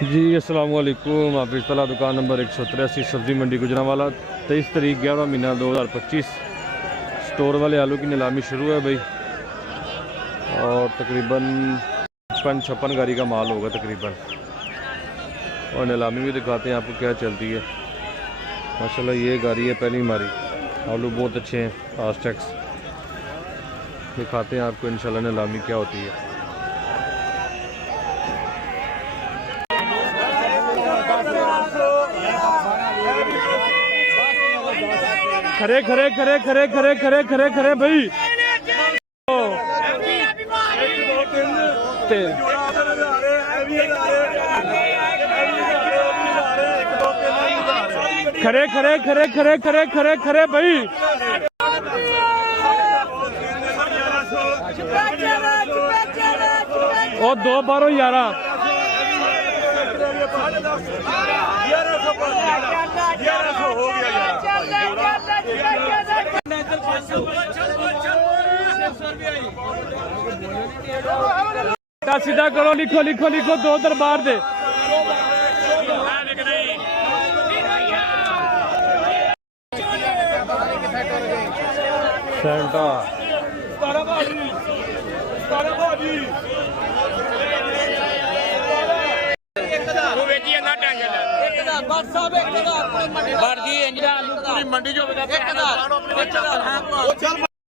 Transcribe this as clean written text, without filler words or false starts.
जी अस्सलाम वालेकुम। हाफिज़ तला दुकान नंबर 183 सब्ज़ी मंडी गुजरांवाला। 23 तारीख 11 महीना 2025 स्टोर वाले आलू की नीलामी शुरू है भाई, और तकरीबन 56 गाड़ी का माल होगा तकरीबन, और नीलामी भी दिखाते हैं आपको क्या चलती है। माशाल्लाह ये गाड़ी है पहली हमारी, आलू बहुत अच्छे हैं फास्टैक्स। दिखाते हैं आपको इंशाल्लाह नीलामी क्या होती है। खरे खरे खरे खरे खरे खरे खरे खरे भाई खरे खरे खरे खरे खरे खरे खरे भाई और 2 12 11 सीधा करो, लिखो लिखो लिखो 2 दरबार दे। सेंटा मंडी जो